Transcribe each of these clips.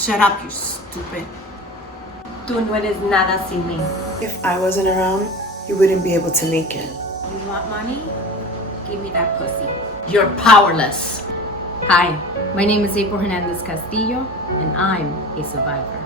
Shut up, you stupid. Tú no eres nada sin mí. If I wasn't around, you wouldn't be able to make it. You want money? Give me that pussy. You're powerless. Hi, my name is April Hernandez-Castillo, and I'm a survivor.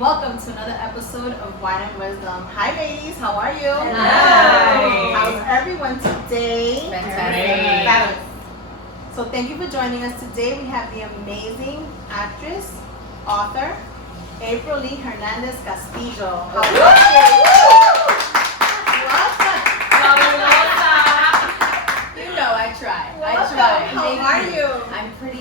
Welcome to another episode of Wine and Wisdom. Hi ladies, how are you? Hi. How's everyone today? Fantastic. So thank you for joining us today. We have the amazing actress, author, April Hernandez-Castillo. How are you? You know, I try. Welcome. How Thank are you?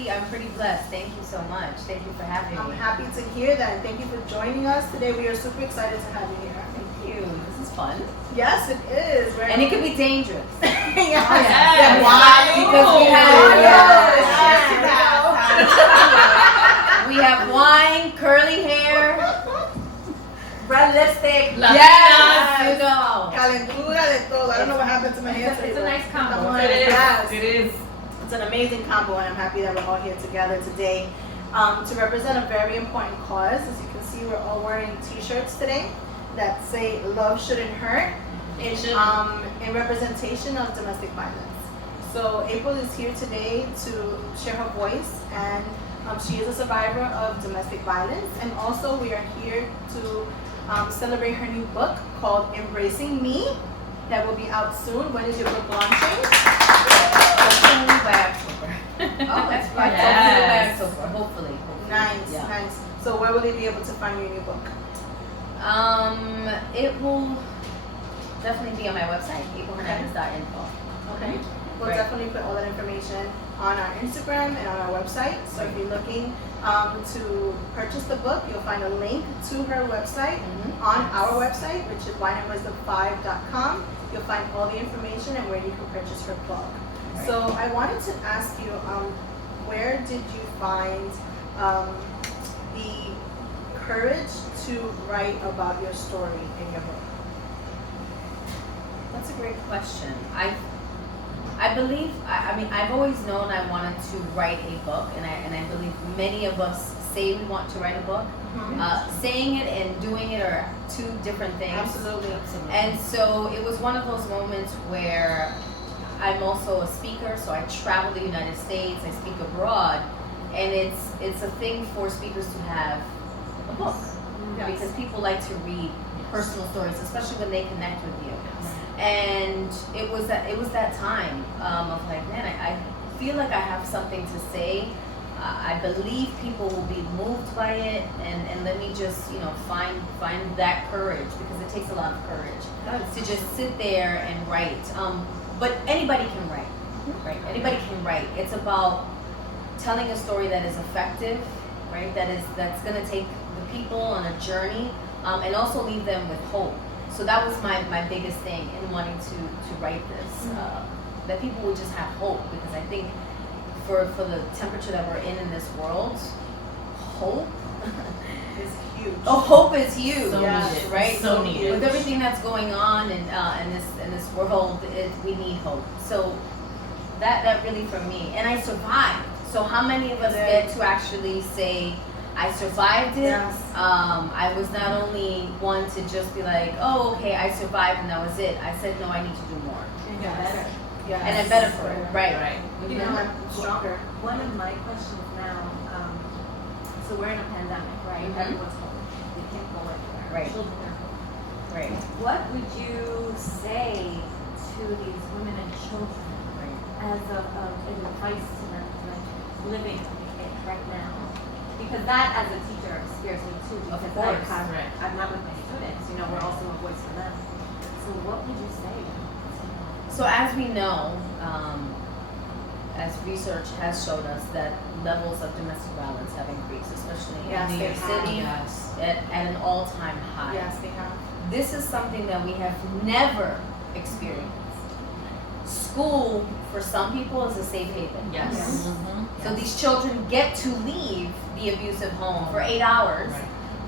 I'm pretty blessed. Thank you so much. Thank you for having I'm me. happy to hear that. Thank you for joining us today. We are super excited to have you here. Thank you. This is fun. Yes, it is. And it can be dangerous. yes. Yes. Why? Because we have Yes. we have wine, curly hair, red lipstick. Yes. You know. Calentura de todo. I don't know what happened to my hands. It's a nice combo. Yes. It is. It's an amazing combo, and I'm happy that we're all here together today to represent a very important cause. As you can see, we're all wearing T-shirts today that say "Love Shouldn't Hurt" in representation of domestic violence. So April is here today to share her voice, and she is a survivor of domestic violence, and also we are here to celebrate her new book called "Embracing Me," that will be out soon. When is your book launching? By October. Oh, that's By right. October, hopefully. Nice, Yeah. nice. So where will they be able to find your new book? It will definitely be on my website, aprilhernandez.info. Okay. We'll Right. definitely put all that information on our Instagram and on our website. So if you're looking to purchase the book, you'll find a link to her website on our website, which is wineandwisdom5.com. You'll find all the information and where you can purchase her book. Right. So I wanted to ask you, where did you find the courage to write about your story in your book? That's a great question. I believe, I mean, I've always known I wanted to write a book, and I believe many of us say we want to write a book. Saying it and doing it are two different things. Absolutely. And so it was one of those moments where I'm also a speaker, so I travel the United States, I speak abroad, and it's a thing for speakers to have a book. Yes. Because people like to read personal stories, especially when they connect with you. And it was that time of like, man, I feel like I have something to say. I believe people will be moved by it, and let me just find that courage, because it takes a lot of courage to just sit there and write. But anybody can write, right? Anybody can write. It's about telling a story that is effective, right? That's gonna take the people on a journey, and also leave them with hope. So that was my biggest thing in wanting to write this, that people would just have hope, because I think for the temperature that we're in this world, hope is huge. Oh, hope is huge, So needed. right? So needed. With everything that's going on in this world, we need hope. So that really for me, and I survived. So how many of us get to actually say, I survived it? Yes. I was not only one to just be like, oh, okay, I survived and that was it. I said, no, I need to do more. Yes. Yes. And I'm better for it, right? You know, I'm stronger. One of my questions now, so we're in a pandemic, right? Everyone's home. They can't go anywhere. Right. Children are home. Right. What would you say to these women and children as an advice to them, like living right now? Because that, as a teacher, scares me too. Of Because course. I'm not with my students. You know, we're also a voice for them. So what would you say? So as we know, as research has showed us that levels of domestic violence have increased, especially Yes, in New they York have. City, Yes. at an all-time high. Yes, they have. This is something that we have never experienced. School, for some people, is a safe haven. Yes. Yes. So these children get to leave the abusive home for 8 hours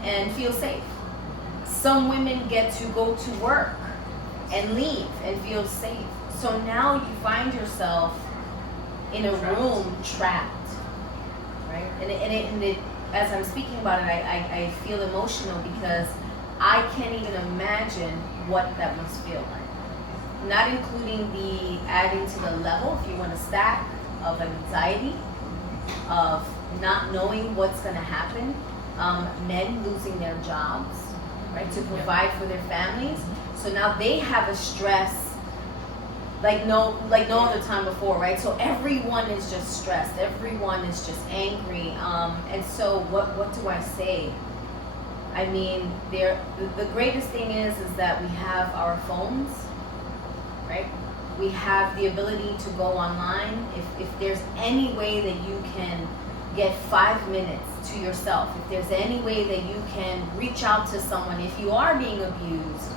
and feel safe. Some women get to go to work and leave and feel safe. So now you find yourself in a room trapped, right? And it, as I'm speaking about it, I feel emotional because I can't even imagine what that must feel like. Not including the adding to the level, if you want to stack, of anxiety, of not knowing what's going to happen, men losing their jobs, right, to provide for their families. So now they have a stress like no other time before, right? So everyone is just stressed, everyone is just angry, and so what do I say? I mean, the greatest thing is that we have our phones, right? We have the ability to go online. If there's any way that you can get 5 minutes to yourself, if there's any way that you can reach out to someone, if you are being abused,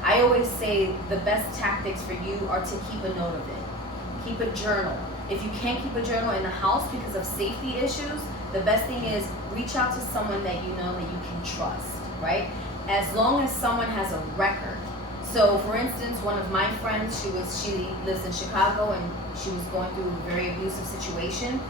I always say the best tactics for you are to keep a note of it. Keep a journal. If you can't keep a journal in the house because of safety issues, the best thing is reach out to someone that you know that you can trust, right? As long as someone has a record. So for instance, one of my friends, she lives in Chicago and she was going through a very abusive situation.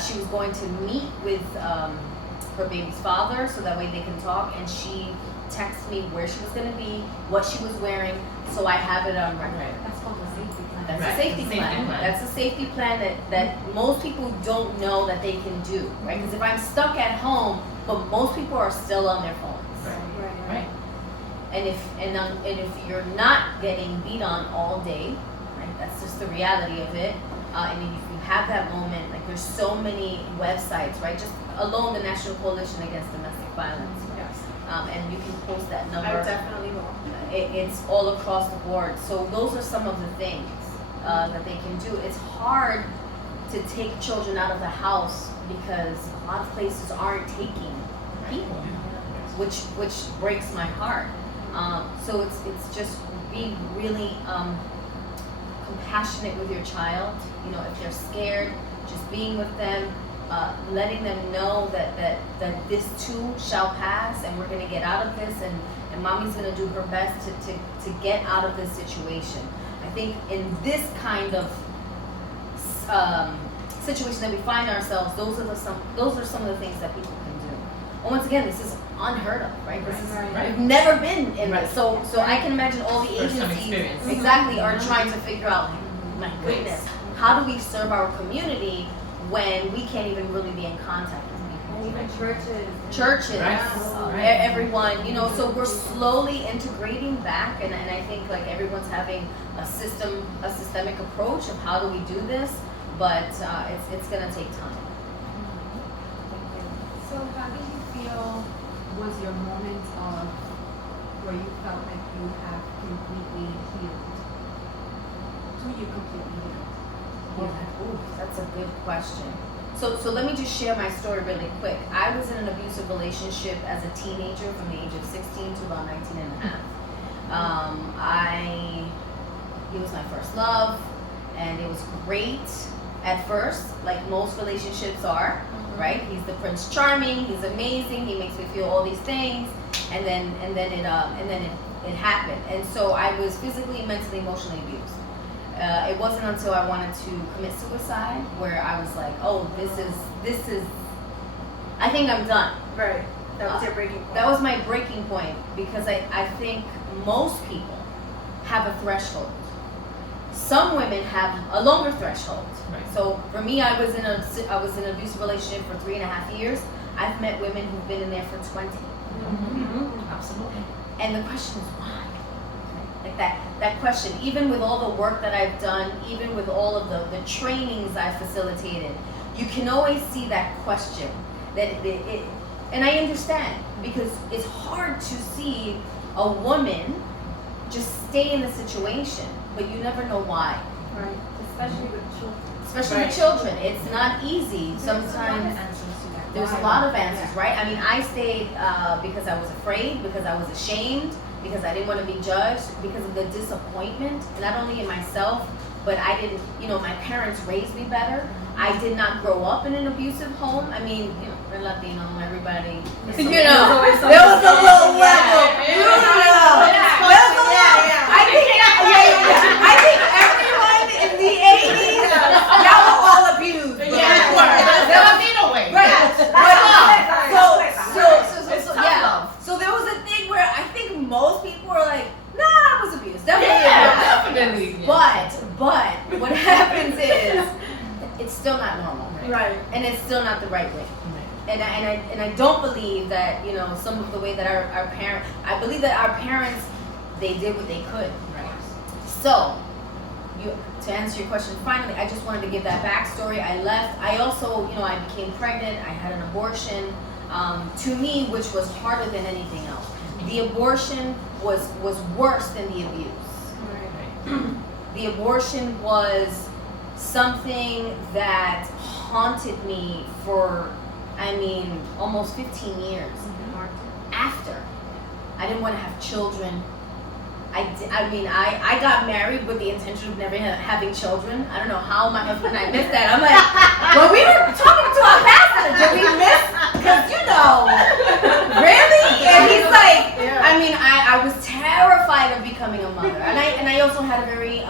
She was going to meet with her baby's father so that way they can talk, and she texted me where she was going to be, what she was wearing, so I have it on record. That's called a safety plan. That's Right, a safety the safety plan. plan. That's a safety plan that most people don't know that they can do, right? Because if I'm stuck at home, but most people are still on their phones. Right. And if you're not getting beat on all day, right? That's just the reality of it. And if you have that moment, like there's so many websites, right? Just alone the National Coalition Against Domestic Violence. Yes. And you can post that number. I definitely will. It's all across the board. So those are some of the things that they can do. It's hard to take children out of the house because a lot of places aren't taking people, which breaks my heart. So it's just being really compassionate with your child. You know, if they're scared, just being with them, letting them know that this too shall pass, and we're gonna get out of this, and mommy's gonna do her best to get out of this situation. I think in this kind of situation that we find ourselves, those are some of the things that people can do. And once again, this is unheard of, right? This is we've never been in this, so I can imagine all the First time agencies experience. exactly are trying to figure out, my goodness, how do we serve our community when we can't even really be in contact with people? And even Churches, Right. everyone, you know, so we're slowly integrating back, and I think like everyone's having a systemic approach of how do we do this, but it's gonna take time. So how did you feel was your moment of where you felt like you have completely healed? Do you completely heal? Ooh, that's a good question. So let me just share my story really quick. I was in an abusive relationship as a teenager from the age of 16 to about 19 and a half. He was my first love, and it was great at first, like most relationships are, right? He's the Prince Charming, he's amazing, he makes me feel all these things, and then it happened. And so I was physically, mentally, emotionally abused. It wasn't until I wanted to commit suicide where I was like, oh, this is, I think I'm done. Right. That was your breaking point. That was my breaking point, because I think most people have a threshold. Some women have a longer threshold. Right. So for me, I was in an abusive relationship for 3.5 years. I've met women who've been in there for 20. Absolutely. And the question is why? Like that question, even with all the work that I've done, even with all of the trainings I've facilitated, you can always see that question. And I understand because it's hard to see a woman just stay in a situation, but you never know why. Right. Especially with children. Especially with children, it's not easy. Sometimes there's a lot of answers, right? I mean, I stayed because I was afraid, because I was ashamed, because I didn't want to be judged, because of the disappointment, not only in myself, but I didn't, my parents raised me better. I did not grow up in an abusive home. I mean, we're Latino, everybody. There was a little level. I think everyone in the 80s, y'all were all abused. The Latino way. So there was a thing where I think most people were like, nah, I was abused. Definitely. But what happens is it's still not normal. Right. And it's still not the right way. And I don't believe that, some of the way that our parents, I believe that our parents, they did what they could. Right. So, to answer your question, finally, I just wanted to give that backstory. I left. I also, I became pregnant. I had an abortion. To me, which was harder than anything else. The abortion was worse than the abuse. The abortion was something that haunted me for, almost 15 years. After. I didn't want to have children. I got married with the intention of never having children. I don't know how my husband and I missed that. I'm like, well, we were talking to our pastor. Did we miss? Because, really? And he's like, I was terrified of becoming a mother. And I also had a very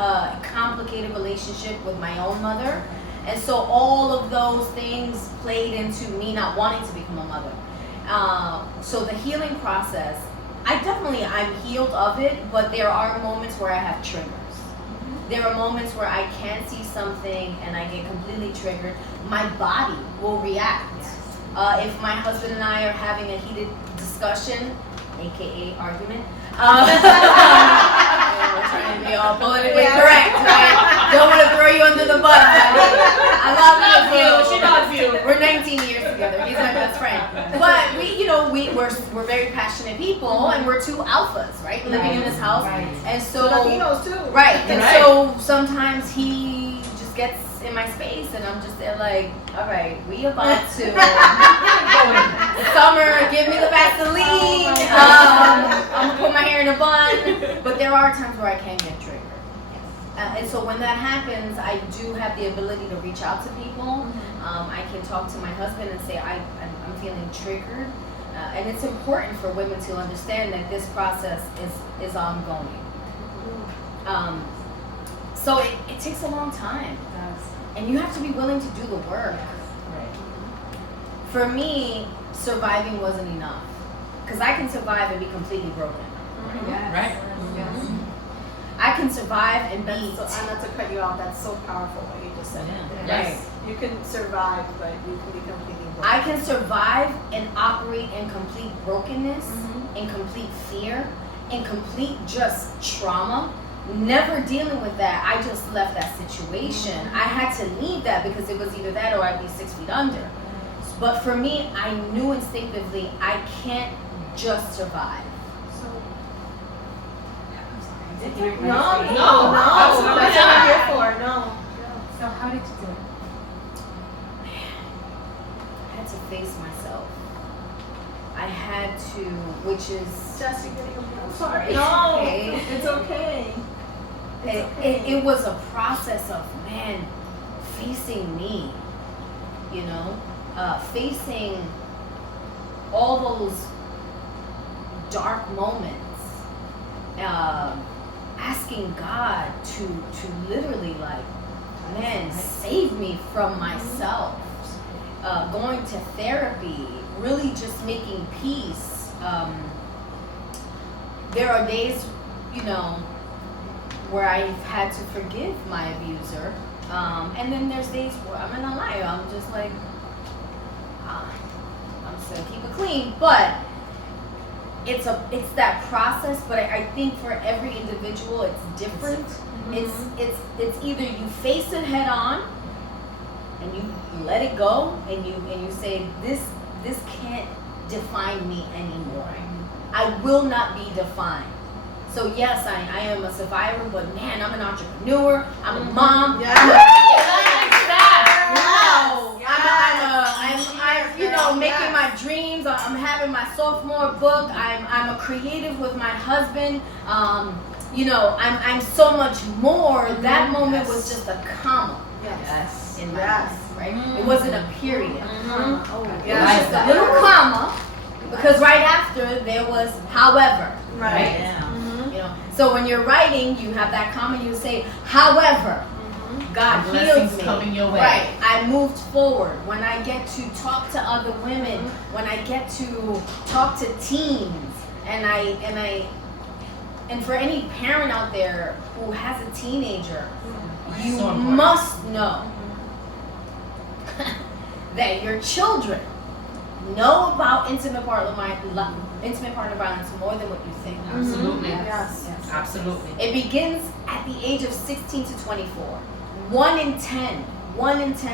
complicated relationship with my own mother. And so all of those things played into me not wanting to become a mother. So the healing process, I'm healed of it, but there are moments where I have triggers. There are moments where I can't see something and I get completely triggered. My body will react. If my husband and I are having a heated discussion, aka argument, we're trying to be all politically correct, right? Don't want to throw you under the bus. I love you. She loves you. We're 19 years together. He's my best friend. But we're very passionate people, and we're two alphas, right? Living in this house, and so Latinos too. right. And so sometimes he just gets in my space, and I'm just there like, all right, we about to summer. Give me the Vaseline. I'm gonna put my hair in a bun. But there are times where I can get triggered. And so when that happens, I do have the ability to reach out to people. I can talk to my husband and say, I'm feeling triggered. And it's important for women to understand that this process is ongoing. So it takes a long time. And you have to be willing to do the work. For me, surviving wasn't enough. Because I can survive and be completely broken. Right. Yes. I can survive and be... And not to cut you off, that's so powerful what you just said. Right. You can survive, but you can be completely broken. I can survive and operate in complete brokenness, in complete fear, in complete just trauma. Never dealing with that, I just left that situation. I had to leave that because it was either that or I'd be 6 feet under. But for me, I knew instinctively I can't just survive. No, absolutely. that's what I'm here for. No. So how did you do it? I had to face myself. I had to, which is... Jess, you're getting I'm sorry. It's No, okay. it's okay. It was a process of, facing me, facing all those dark moments, asking God to literally save me from myself, going to therapy, really just making peace. There are days, where I've had to forgive my abuser, and then there's days where I'm gonna lie. I'm just like, I'm just gonna keep it clean. But it's that process. But I think for every individual, it's different. It's either you face it head on, and you let it go, and you say, this this can't define me anymore. I will not be defined. So yes, I am a survivor, but man, I'm an entrepreneur. I'm a mom. I'm making my dreams. I'm having my sophomore book. I'm a creative with my husband. I'm so much more. That moment was just a comma. Yes. In my life, right? It wasn't a period. It was Yes. just a little comma, because right after there was however. Right. So when you're writing, you have that comma. You say, however. God healed me. Coming your way. Right. I moved forward. When I get to talk to other women, when I get to talk to teens, and for any parent out there who has a teenager, you must know that your children know about intimate partner violence more than what you think. Absolutely. Yes. Absolutely. It begins at the age of 16 to 24. 1 in 10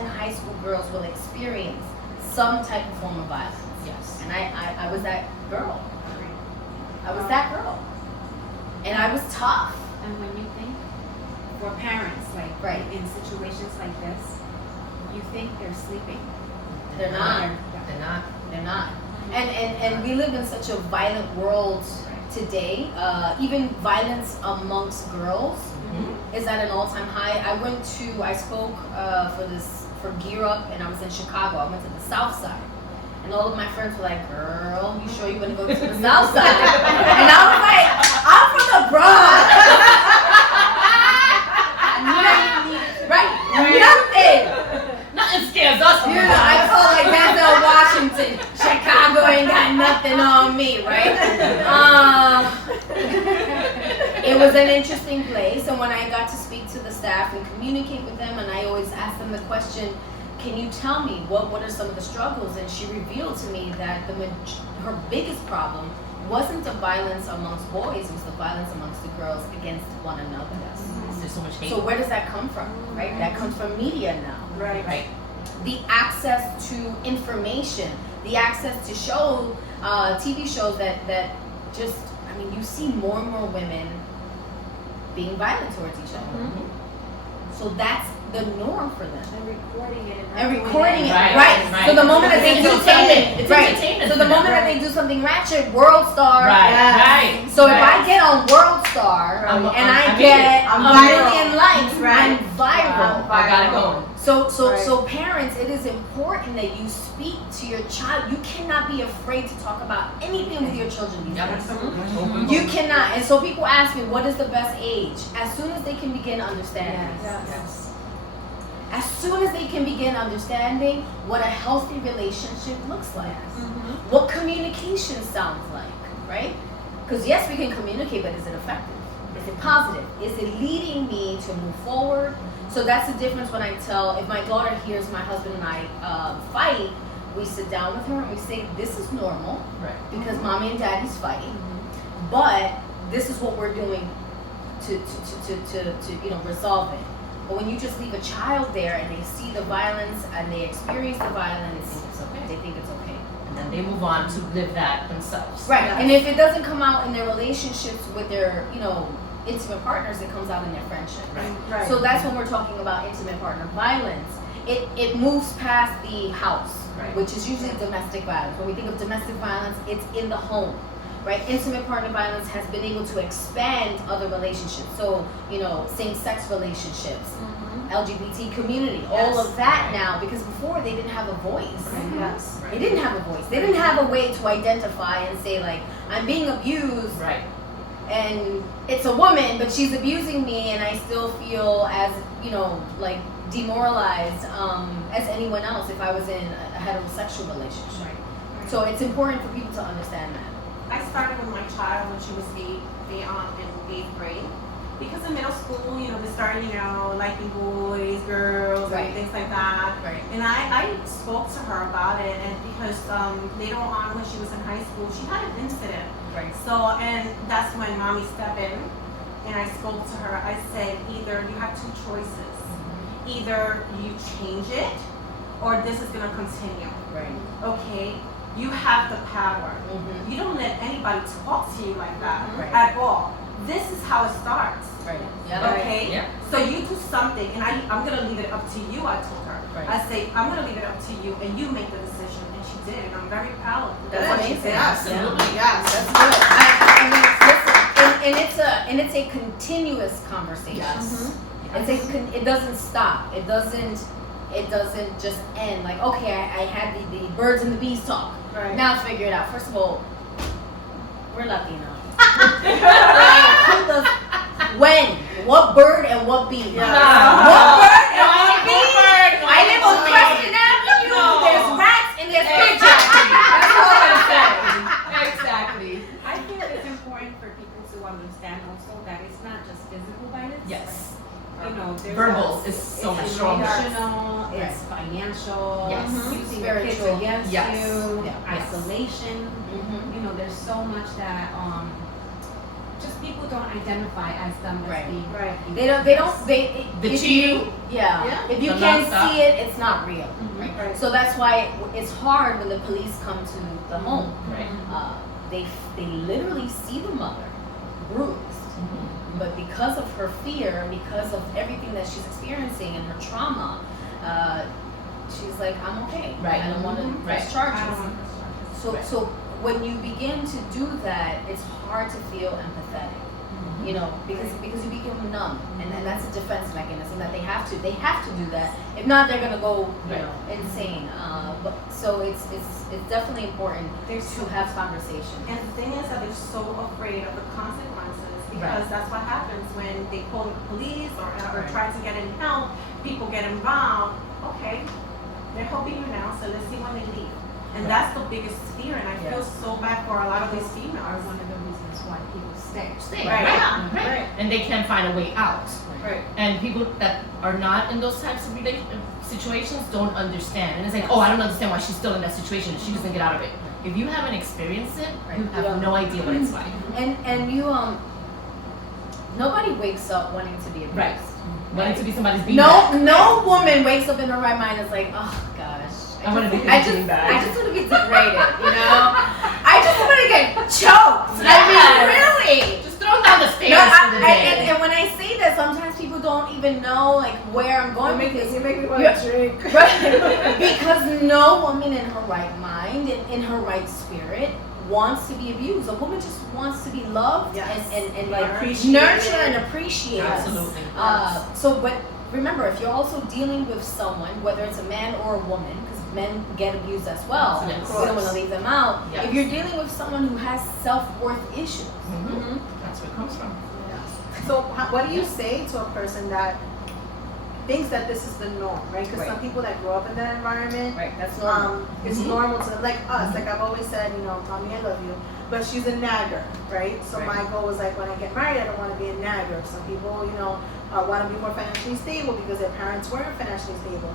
high school girls will experience some type of form of violence. Yes. And I was that girl. I was that girl. And I was tough. And when you think for parents, like Right. in situations like this, you think they're sleeping. They're not. They're not. They're not. And we live in such a violent world today. Even violence amongst girls is at an all-time high. I spoke for Gear Up, and I was in Chicago. I went to the South Side. And all of my friends were like, girl, you sure you want to go to the South Side? And I was like, I'm from the Bronx. Right. Nothing. Nothing scares us. I felt like Denzel Washington. Chicago ain't got nothing on me, right? It was an interesting place, and when I got to speak to the staff and communicate with them, and I always asked them the question, can you tell me what are some of the struggles? And she revealed to me that her biggest problem wasn't the violence amongst boys, it was the violence amongst the girls against one another. There's so much hate. So where does that come from, right? That comes from media now. Right. The access to information, the access to TV shows that just, you see more and more women being violent towards each other. So that's the norm for them. And recording it Right. So the moment that they do something, So the moment that they do something ratchet, World Star. Right. So if I get on World Star and I get a million likes, I'm viral. I gotta go. So parents, it is important that you speak to your child. You cannot be afraid to talk about anything with your children these days. You cannot. And so people ask me, what is the best age? As soon as they can begin understanding. Yes. As soon as they can begin understanding what a healthy relationship looks like. What communication sounds like, right? Because yes, we can communicate, but is it effective? Is it positive? Is it leading me to move forward? So that's the difference when I tell, if my daughter hears my husband and I fight, we sit down with her and we say, this is normal, because mommy and daddy's fighting, but this is what we're doing to resolve it. But when you just leave a child there and they see the violence and they experience the violence, they think it's okay. And then they move on to live that themselves. Right. And if it doesn't come out in their relationships with their, intimate partners, it comes out in their friendship. Right. So that's when we're talking about intimate partner violence. It moves past the house, which is usually domestic violence. When we think of domestic violence, it's in the home. Right? Intimate partner violence has been able to expand other relationships. So, same-sex relationships, LGBT community, all of that now, because before they didn't have a voice. Yes. They didn't have a voice. They didn't have a way to identify and say, like, I'm being abused. Right. And it's a woman, but she's abusing me, and I still feel as, demoralized as anyone else if I was in a heterosexual relationship. So it's important for people to understand that. I started with my child when she was in 8th grade. Because in middle school, they started, liking boys, girls, and things like that. Right. And I spoke to her about it, and because later on when she was in high school, she had an incident. Right. So, and that's when mommy stepped in, and I spoke to her. I said, either you have two choices. Either you change it, or this is going to continue. Right. Okay, you have the power. Mhm. You don't let anybody talk to you like that Right. at all. This is how it starts. Right. Yeah. Okay? Yeah. So you do something, and I'm going to leave it up to you, I told her. Right. I say, I'm going to leave it up to you, and you make the decision. And she did, and I'm very proud of That's what she amazing. did. Absolutely. Yes. That's good. I mean, listen, and it's a continuous conversation. Yes. It doesn't stop. It doesn't just end. Like, okay, I had the birds and the bees talk. Right. Now figure it out. First of all, we're Latino. Who does when? What bird and what bee? Yeah. What bird and what bee? No. I live on Crescent Avenue. No. There's rats and there's pigeons. That's all I'm saying. Exactly. I feel it's important for people to understand also that it's not just physical violence. Yes. You know, there's Verbal also- is so much it's stronger. emotional, it's financial, Yes. using your kids Spiritual. against Yes. you, Yeah. isolation. Mhm. You know, there's so much that just people don't identify as them as Right. being. Right. They don't. The if cheating. you, yeah. Yeah. If you The can't nonstop. see it, it's not real. Right. So that's why it's hard when the police come to the home. Right. They literally see the mother bruised, but because of her fear, because of everything that she's experiencing and her trauma, she's like, I'm okay. Right. I don't want to press Right. charges. I don't want to So, Right. so when you begin to do that, it's hard to feel empathetic, you know, because you become numb, and that's a defense mechanism that they have to do that. If not, they're gonna go, you Right. know, insane. But so it's definitely important They're to have conversation. And the thing is that they're so afraid of the consequences because that's what happens when they call the police or Right. try to get in help. People get involved. Okay, they're helping you now, so let's see when they leave. And that's the biggest fear. And I feel so bad for a lot of these Are females. one of the reasons why people stay. Stay. Right. Right. Right. And they can't find a way out. Right. And people that are not in those types of situations don't understand. And it's like, oh, I don't understand why she's still in that situation. She doesn't get out of it. If you haven't experienced it, you have no idea what it's like. And you nobody wakes up wanting to be abused. Right. Wanting to be somebody's being No woman wakes up in her right mind and is like, oh gosh. I want to be I being just want to get degraded, you know? I just want to get choked. I mean, really. Just throw down the stairs No, for the day. and when I say that, sometimes people don't even know like where I'm going because You make me want Yeah. to drink. right? Because no woman in her right mind and in her right spirit wants to be abused. A woman just wants to be loved Yes. and like Appreciated. nurture and appreciated. Absolutely. But remember, if you're also dealing with someone, whether it's a man or a woman, because men get abused as well, Yes. we don't want to leave them out. Yes. If you're dealing with someone who has self-worth issues, That's where it comes from. So what do you say to a person that thinks that this is the norm, right? Because Right. some people that grow up in that environment, right? That's normal. it's normal to them. Like us, like I've always said, you know, Tommy, I love you, but she's a nagger, right? So Right. my goal was like, when I get married, I don't want to be a nagger. Some people, you know, want to be more financially stable because their parents weren't financially stable.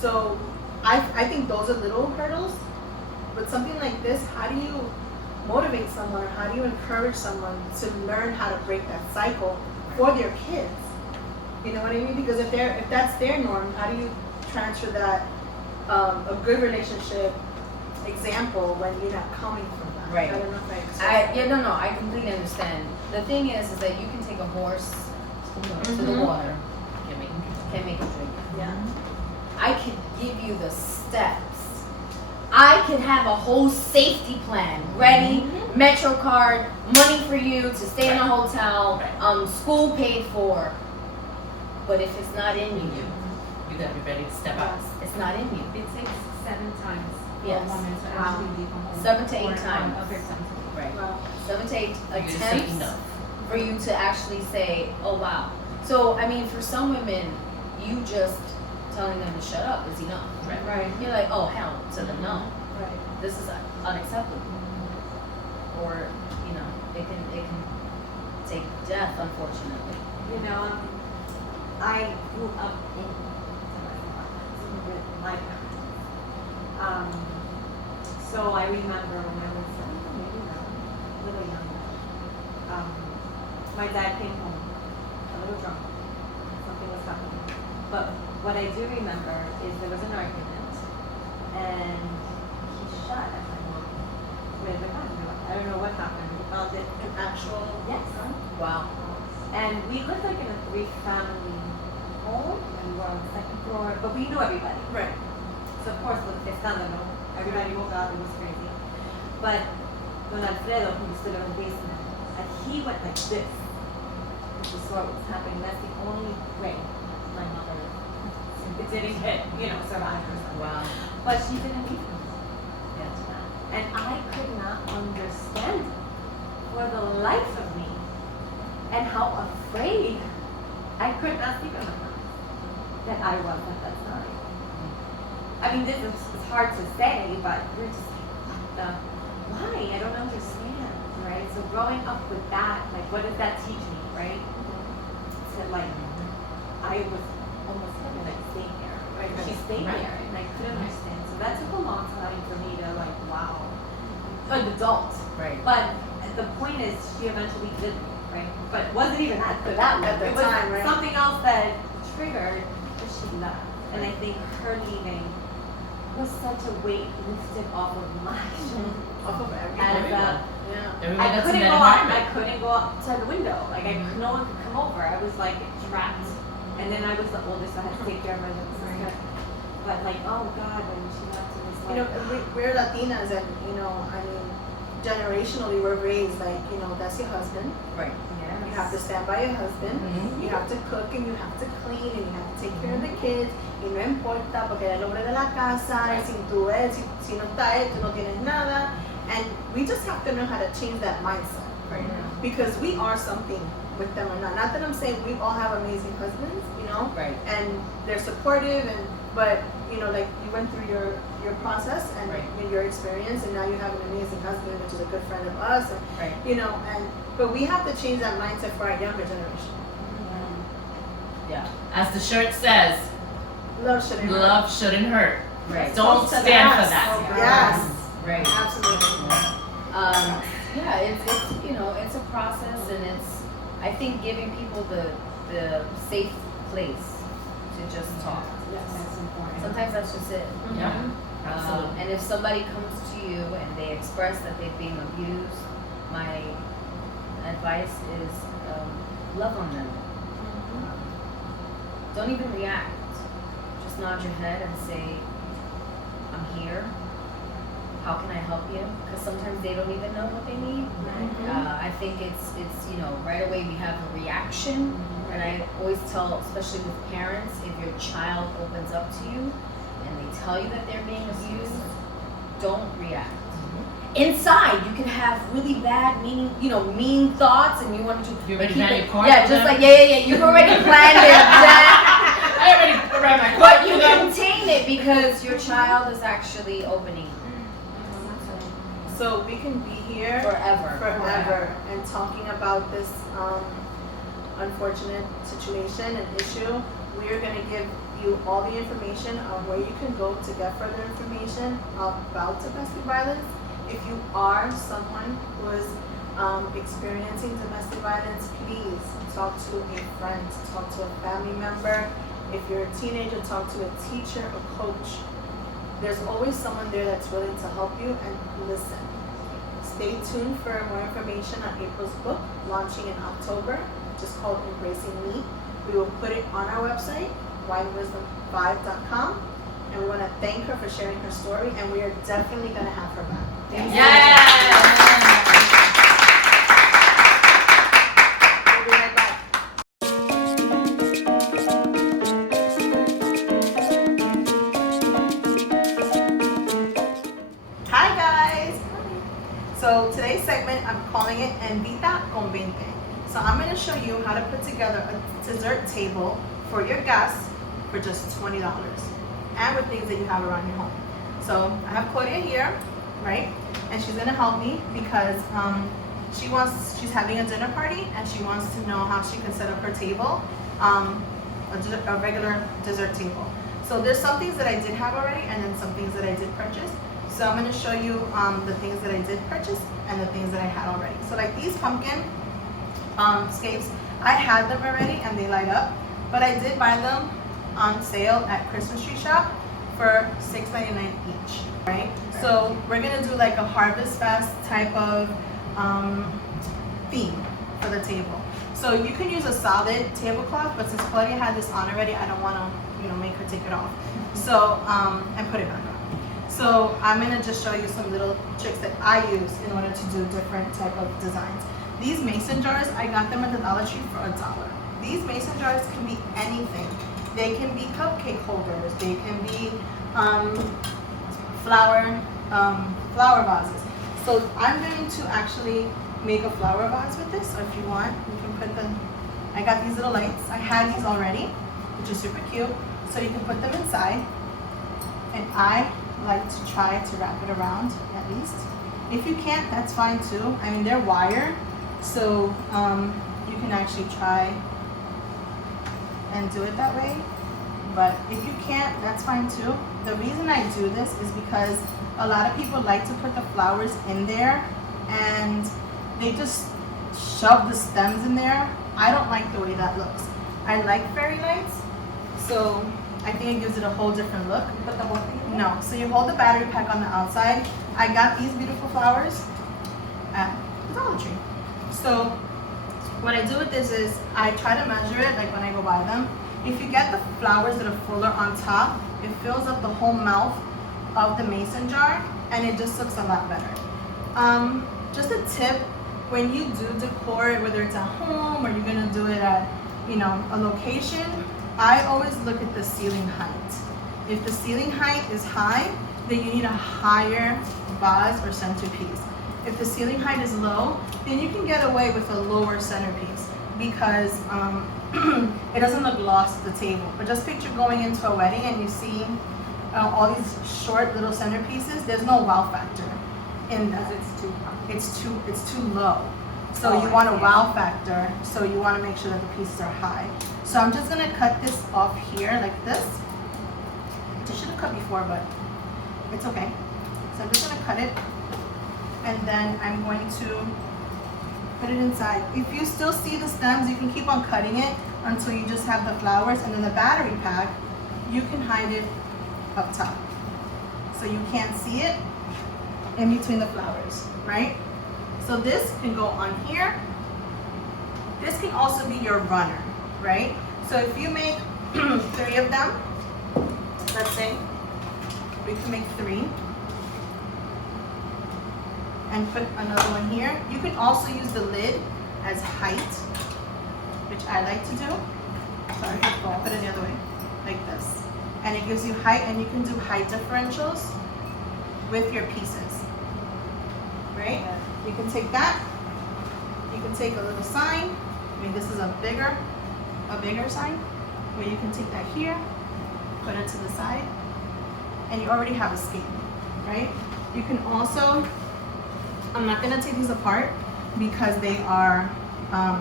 So I think those are little hurdles, but something like this, how do you motivate someone or how do you encourage someone to learn how to break that cycle for their kids? You know what I mean? Because if that's their norm, how do you transfer that a good relationship example when you're not coming from that? Right. I don't know if I I completely understand. The thing is that you can take a horse to the water, can't make it drink. yeah. I could give you the steps. I could have a whole safety plan ready, Metro card, money for you to stay in a hotel, school paid for. But if it's not in you, You gotta be ready to step out. it's not in you. It takes 7 times for Yes. a woman to Wow. actually leave a home. 7 to 8 or times. a victim. Right. Well, 7 to 8 For you to say attempts enough. for you to actually say, oh wow. So, I mean, for some women, you just telling them to shut up is enough. right, You're like, oh hell to the no. right. This is unacceptable. Or, you know, it can take death, unfortunately. You know, I grew up with my parents. So I remember when I was maybe not, a little younger, my dad came home a little drunk. Something was happening. But what I do remember is there was an argument and he shot at my mom actual. Yes. Wow. And we lived like in a 3-family home, and we were on the second floor, but we knew everybody. Right. So of course, with the escándalo, everybody moved out, it was crazy. But Don Alfredo, who used to live in the basement, and he went like this. If you saw what was happening, that's the only way my mother didn't get, survive or something. Wow. But she didn't leave him. And I could not understand for the life of me and how afraid I could not sleep in my house that I was at that time. I mean, this is it's hard to say, but we're just like, why? I don't understand, right? So growing up with that, like, what does that teach me, right? To like, I was almost having like staying there, right? She stayed there, and I couldn't understand. So that took a long time for me to like, wow, an adult. Right. But the point is, she eventually did, right? But it wasn't even after that one. At the It was time, right? something else that triggered that she left. And I think her leaving was such a weight lifted off of my shoulders. Off of As everything. a, Yeah. Everybody I that's in couldn't that go out. environment. I couldn't go outside the window. Like no one could come over. I was like trapped. And then I was the oldest, so I had to take care of my little sister. But like, oh God, when she left, it was like, You know, we're Latinas, and I mean, generationally, we're raised like, that's your husband. Right. You have to stand by your husband. Mhm. You have to cook, and you have to clean, and you have to take care of the kids. Y no importa, porque eres el hombre de la casa, y sin tú si no está él, tú no tienes nada. And we just have to know how to change that mindset. Right. Because we are something with them or not. Not that I'm saying we all have amazing husbands, Right. and they're supportive, but like you went through your process and Right. your experience, and now you have an amazing husband, which is a good friend of us, and Right. but we have to change that mindset for our younger generation. Yeah. As the shirt says, Love shouldn't hurt. love shouldn't hurt. Right. Don't Close to stand that. for that. Yes, Right. absolutely. Yeah, it's a process, and I think giving people the safe place to just talk. Yes. that's important. Sometimes that's just it. Yeah, absolutely. And if somebody comes to you and they express that they're being abused, my advice is love on them. Don't even react. Just nod your head and say, I'm here. How can I help you? Because sometimes they don't even know what they need. I think it's right away we have a reaction. And I always tell, especially with parents, if your child opens up to you and they tell you that they're being abused, don't react. Inside, you can have really bad, mean thoughts, and you want to You already keep ran it. your court Yeah, with just them? like yeah. You've already planned it. I already ran my court But you with them. contain it because your child is actually opening So we can be here forever. and talking about this unfortunate situation and issue. We are going to give you all the information of where you can go to get further information about domestic violence. If you are someone who is experiencing domestic violence, please talk to a friend, talk to a family member. If you're a teenager, talk to a teacher, a coach. There's always someone there that's willing to help you and listen. Stay tuned for more information on April's book, launching in October, which is called Embracing Me. We will put it on our website, winewisdom5.com, and we want to thank her for sharing her story, and we are definitely going to have her back. Thank you. We'll be right back. Hi guys! So today's segment, I'm calling it Envita con Viente. So I'm going to show you how to put together a dessert table for your guests for just $20, and with things that you have around your home. So I have Claudia here, right? And she's going to help me because she's having a dinner party and she wants to know how she can set up her table, a regular dessert table. So there's some things that I did have already and then some things that I did purchase. So I'm going to show you the things that I did purchase and the things that I had already. So like these pumpkin scapes, I had them already and they light up, but I did buy them on sale at Christmas Tree Shop for $6.99 each, right? So we're gonna do like a Harvest Fest type of theme for the table. So you can use a solid tablecloth, but since Claudia had this on already, I don't want to, make her take it off. So, and put it back on. So I'm gonna just show you some little tricks that I use in order to do different type of designs. These mason jars, I got them at the Dollar Tree for $1. These mason jars can be anything. They can be cupcake holders. They can be flower vases. So I'm going to actually make a flower vase with this. So if you want, you can put I got these little lights. I had these already, which is super cute. So you can put them inside. And I like to try to wrap it around at least. If you can't, that's fine too. I mean, they're wire, so you can actually try and do it that way. But if you can't, that's fine too. The reason I do this is because a lot of people like to put the flowers in there and they just shove the stems in there. I don't like the way that looks. I like fairy lights, so I think it gives it a whole different look. You put the whole thing in? No, so you hold the battery pack on the outside. I got these beautiful flowers at the Dollar Tree. So what I do with this is I try to measure it like when I go buy them. If you get the flowers that are fuller on top, it fills up the whole mouth of the mason jar and it just looks a lot better. Just a tip, when you do decor, whether it's at home or you're gonna do it at a location, I always look at the ceiling height. If the ceiling height is high, then you need a higher vase or centerpiece. If the ceiling height is low, then you can get away with a lower centerpiece because it doesn't look lost at the table. But just picture going into a wedding and you see all these short little centerpieces. There's no wow factor in that. It's too low. So you want a wow factor. So you want to make sure that the pieces are high. So I'm just gonna cut this off here like this. I should have cut before, but it's okay. So I'm just gonna cut it, and then I'm going to put it inside. If you still see the stems, you can keep on cutting it until you just have the flowers, and then the battery pack, you can hide it up top. So you can't see it in between the flowers, right? So this can go on here. This can also be your runner, right? So if you make 3 of them, let's say, we can make 3. And put another one here. You can also use the lid as height, which I like to do. Sorry, I'll put it the other way, like this. And it gives you height, and you can do height differentials with your pieces, right? You can take that. You can take a little sign. I mean, this is a bigger sign, where you can take that here, put it to the side, and you already have a scheme, right? You can also, I'm not gonna take these apart because they are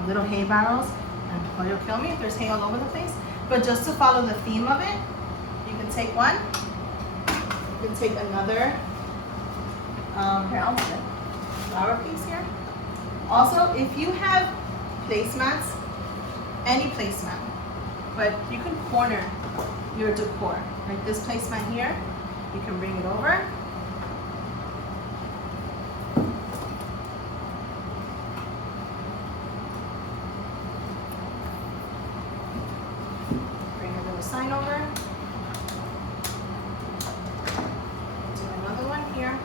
little hay barrels, and you'll kill me if there's hay all over the place. But just to follow the theme of it, you can take one. You can take another flower piece here. Also, if you have placemats, any placemat, but you can corner your decor. Like this placemat here, you can bring it over. Bring a little sign over. Do another one here.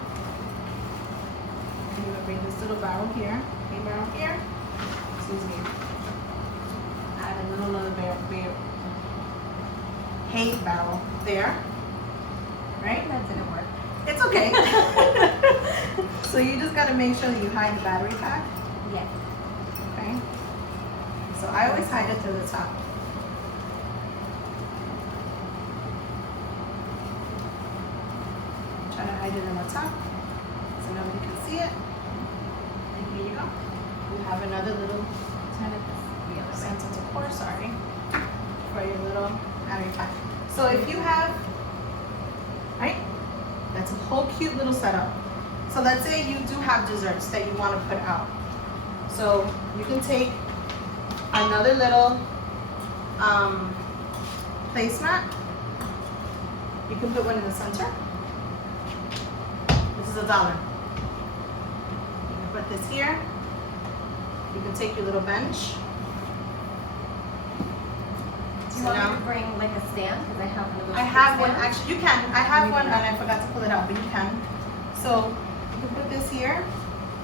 And you will bring this little barrel here, hay barrel here. Excuse me. Add a little hay barrel there. Right? That didn't work. It's okay. So you just gotta make sure that you hide the battery pack. Yeah. Okay. So I always hide it to the top. Try to hide it in the top so nobody can see it. And here you go. You have another little sense of decor, sorry, for your little battery pack. So if you have, right, that's a whole cute little setup. So let's say you do have desserts that you want to put out. So you can take another little placemat. You can put one in the center. This is $1. You can put this here. You can take your little bench. Do you want me to bring like a stand? Because I have one of those. I have one, stands. actually, you can. I have one and I forgot to pull it out, but you can. So you can put this here.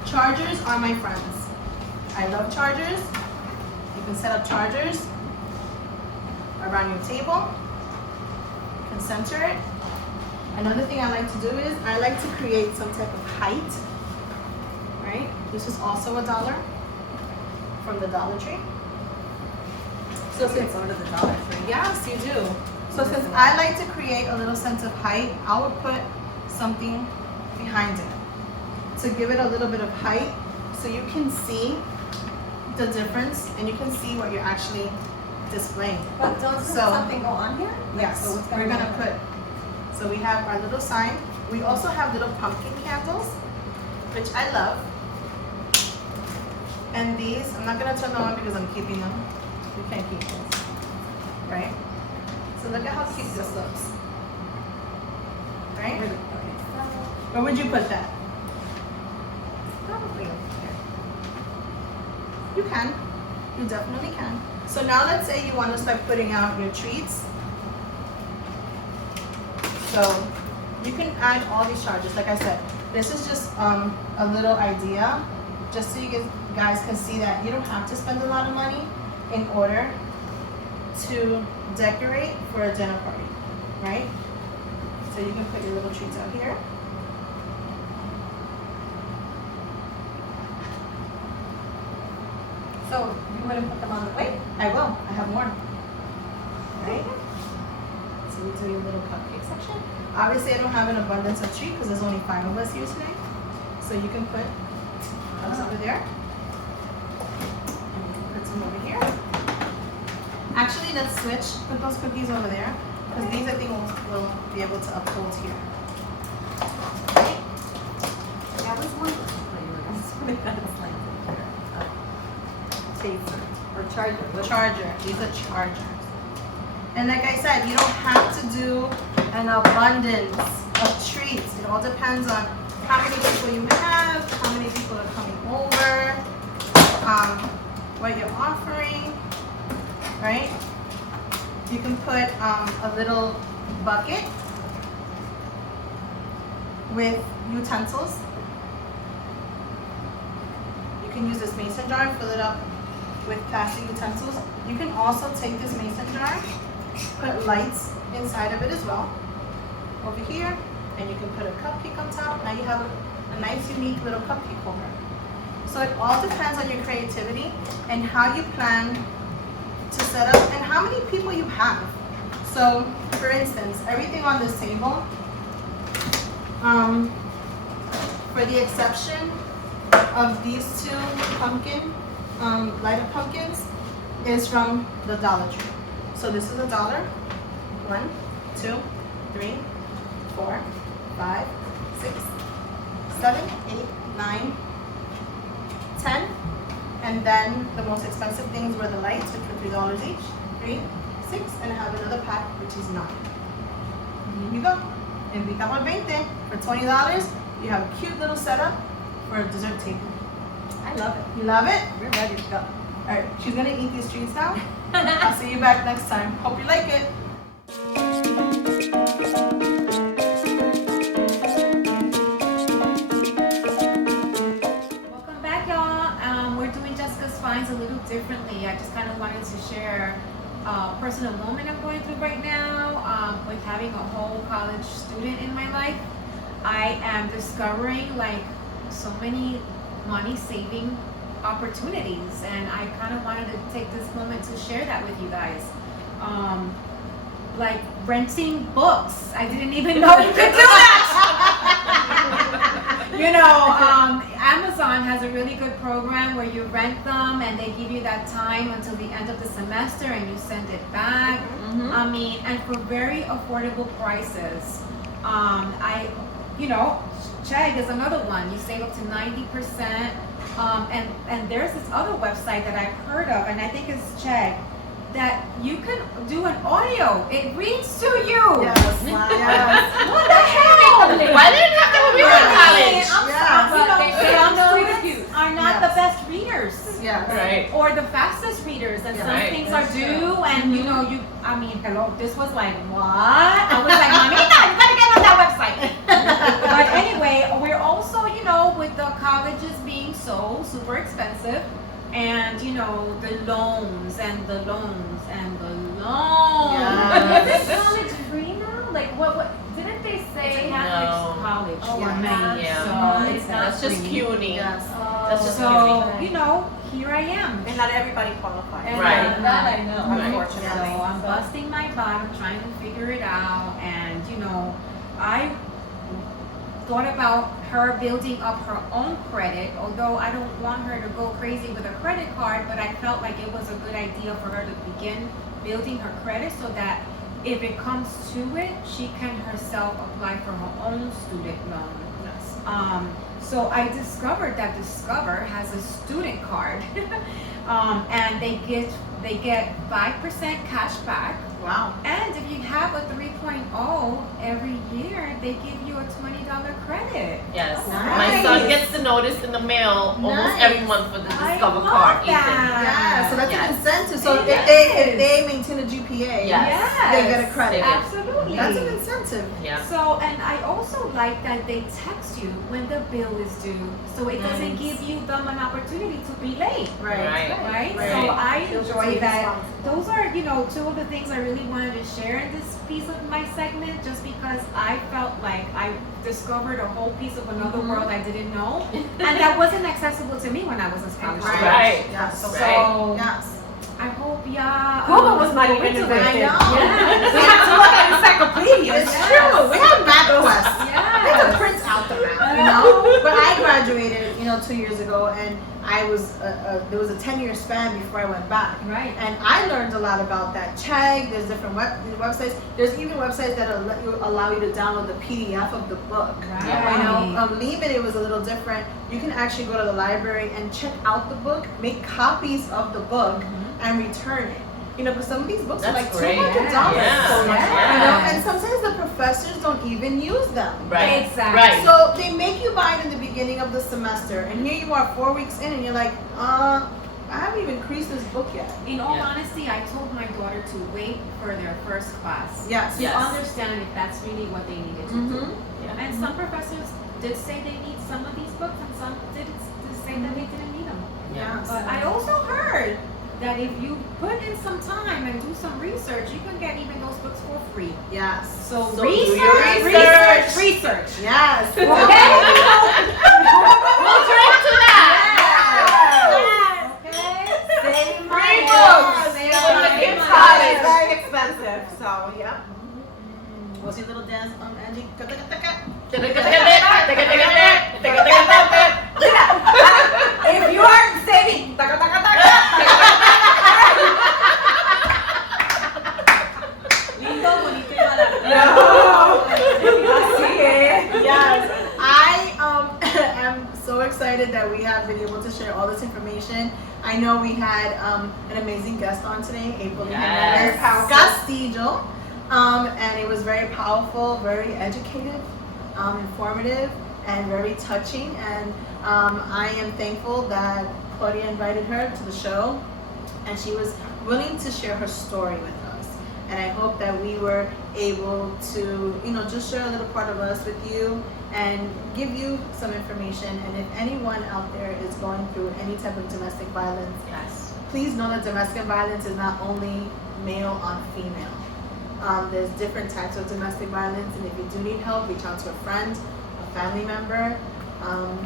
Chargers are my friends. I love chargers. You can set up chargers around your table. You can center it. Another thing I like to do is I like to create some type of height. Right? This is also $1 from the Dollar Tree. So since Go to the Dollar Tree. yes, you do. So since I like to create a little sense of height, I would put something behind it to give it a little bit of height so you can see the difference and you can see what you're actually displaying. But don't So- something go on here? Yes, So what's we're go gonna on? put, so we have our little sign. We also have little pumpkin candles, which I love. And these, I'm not gonna turn them on because I'm keeping them. We can't keep this, right? So look at how cute this looks. Right? Okay, so Where would you put that? probably over here. You can. You definitely can. So now let's say you want to start putting out your treats. So you can add all these charges. Like I said, this is just a little idea, just so you guys can see that you don't have to spend a lot of money in order to decorate for a dinner party, right? So you can put your little treats out here. So you want to put them on the plate? I will. I have more. Right? So we do your little cupcake section. Obviously, I don't have an abundance of treat because there's only 5 of us here today. So you can put those over there. Put some over here. Actually, let's switch. Put those cookies over there because these I think will be able to uphold here. Right? That was one. That's like chaser or charger. Charger. These are chargers. And like I said, you don't have to do an abundance of treats. It all depends on how many people you have, how many people are coming over, what you're offering, right? You can put a little bucket with utensils. You can use this mason jar and fill it up with plastic utensils. You can also take this mason jar, put lights inside of it as well, over here, and you can put a cupcake on top. Now you have a nice, unique little cupcake holder. So it all depends on your creativity and how you plan to set up and how many people you have. So, for instance, everything on this table, for the exception of these 2 pumpkin, light up pumpkins, is from the Dollar Tree. So this is $1. 1, 2, 3, 4, 5, 6, 7, 8, 9, 10. And then the most expensive things were the lights, which were $3 each. 3, 6, and I have another pack, which is 9. Here you go. Envita por Viente. For $20, you have a cute little setup for a dessert table. I love it. You love it? We're ready to go. Alright, she's gonna eat these treats now. I'll see you back next time. Hope you like it. Welcome back, y'all. We're doing Jessica's Finds a little differently. I just kind of wanted to share a personal moment I'm going through right now with having a whole college student in my life. I am discovering like so many money saving opportunities, and I kind of wanted to take this moment to share that with you guys. Like renting books. I didn't even know you could do that. You know, Amazon has a really good program where you rent them and they give you that time until the end of the semester and you send it back. I mean, and for very affordable prices. Chegg is another one. You save up to 90%. And there's this other website that I've heard of, and I think it's Chegg, that you can do an audio. It reads to you. Yes. What the hell? Why didn't it have that when we were in college? Yes. Some But students are not yes. the best readers. Yes. hello, this was like, what? I was like, Mamita, you gotta get on that website. But anyway, we're also, you know, with the colleges being so super expensive, and you know, the loans and the loans and the loans. Is college free now? Like what didn't they It's a say? Catholic college Oh, for yeah. many, Yeah. so it's not That's just free. CUNY. Yes. That's just So, CUNY. you know, here I am. And not everybody qualifies. And Right. That I know. Right. Unfortunately. So I'm busting my bottom trying to figure it out, and you know, I thought about her building up her own credit, although I don't want her to go crazy with a credit card, but I felt like it was a good idea for her to begin building her credit so that if it comes to it, she can herself apply for her own student loan. Yes. So I discovered that Discover has a student card, and they get 5% cash back. Wow. And if you have a 3.0 every year, they give you a $20 credit. Yes. Nice. My son gets the notice in the mail almost Nice. every month for the I Discover love card. that. Yeah, so that's Yes. an incentive. So It if they maintain a GPA, Yes. they get a credit. Yes. Absolutely. That's an incentive. Yeah. So, and I also like that they text you when the bill is due, so it doesn't give you them an opportunity to be late. Right. Right? Right. So I Feel free to enjoy be that. responsible. Those are, you know, two of the things I really wanted to share in this piece of my segment, just because I felt like I discovered a whole piece of another world I didn't know, and that wasn't accessible to me when I was a college student. Right. Yes. So Yes. I hope y'all. Google was not go even into it. invented. I know. Yeah. We have to look at encyclopedias. It's true. We have MapQuest. Yeah. We have to print out the map, you know. But I graduated, 2 years ago, and I was there was a 10-year span before I went back. Right. And I learned a lot about that. Chegg, there's different websites. There's even websites that allow you to download the PDF of the book. Right. Leave It was a little different. You can actually go to the library and check out the book, make copies of the book, and return it. Because some of these books are That's like great. $200. Yeah. And sometimes the professors don't even use them. Right. Exactly. Right. So they make you buy it in the beginning of the semester, and here you are 4 weeks in, and you're like, I haven't even creased this book yet. In all Yeah. honesty, I told my daughter to wait for their first class Yes. to Yes. understand if that's really what they needed to do. Yeah. And some professors did say they need some of these books, and some did say that they didn't need them. Yeah. Yes. But I also heard that if you put in some time and do some research, you can get even those books for free. Yes. So, So do your research. Yes. Okay. We'll drink to that. Save Free money. books. Save But the money. gift card is very expensive, so yeah. What's your little dance, Angie? If you aren't saving, Yes, I am so excited that we have been able to share all this information. I know we had an amazing guest on today, April Yes. Hernandez-Castillo, and it was very powerful, very educative, informative, and very touching. And I am thankful that Claudia invited her to the show, and she was willing to share her story with us. And I hope that we were able to, just share a little part of us with you and give you some information. And if anyone out there is going through any type of domestic violence, Yes. please know that domestic violence is not only male on female. There's different types of domestic violence, and if you do need help, reach out to a friend, a family member.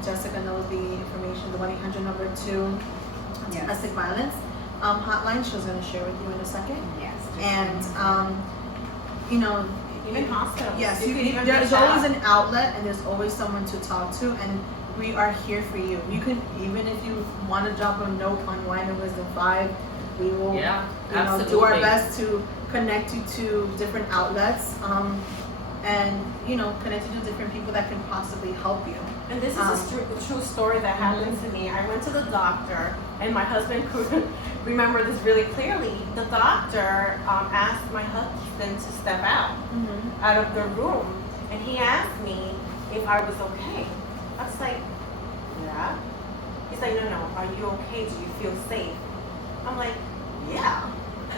Jessica knows the information, the 1-800 number to domestic violence hotline. She was going to share with you in a second. Yes. And even hospitals. yes, you can even there's reach out. always an outlet, and there's always someone to talk to, and we are here for you. You can, even if you want to drop a note on Wine and Wisdom 5, we will Yeah, do our absolutely. best to connect you to different outlets, and connect you to different people that can possibly help you. And this is a true story that happened to me. I went to the doctor, and my husband could remember this really clearly. The doctor asked my husband to step out of the room, and he asked me if I was okay. I was like, yeah. He's like, no, are you okay? Do you feel safe? I'm like, yeah.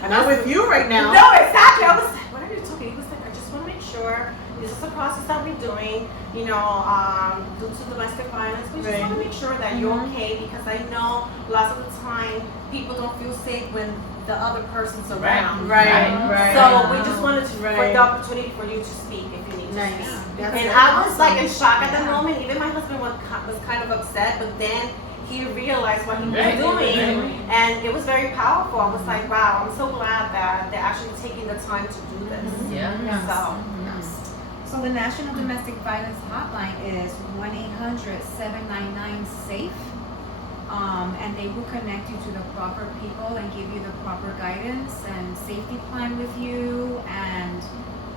And I'm with you right now. No, exactly. I was like, what are you talking? He was like, I just want to make sure this is a process that we're doing, you know, due to domestic violence. We just want to make sure that you're okay, because I know lots of the time people don't feel safe when the other person's around. Right. So we just wanted to for the opportunity for you to speak if you need to speak. And I was like in shock at the moment. Even my husband was kind of upset, but then he realized what he was doing, and it was very powerful. I was like, wow, I'm so glad that they're actually taking the time to do this. So the National Domestic Violence Hotline is 1-800-799-SAFE. And they will connect you to the proper people and give you the proper guidance and safety plan with you and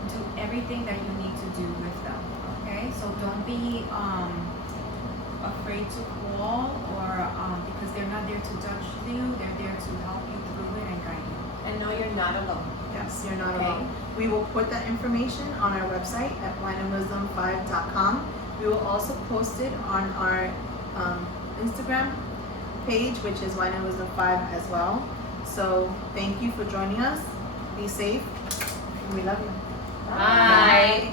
do everything that you need to do with them. Okay, so don't be afraid to call or because they're not there to judge you, they're there to help you through it and guide you. And know you're not alone. Yes, you're not alone. We will put that information on our website at wineandwisdom5.com. We will also post it on our Instagram page, which is Wine and Wisdom 5 as well. So thank you for joining us. Be safe. And we love you. Bye.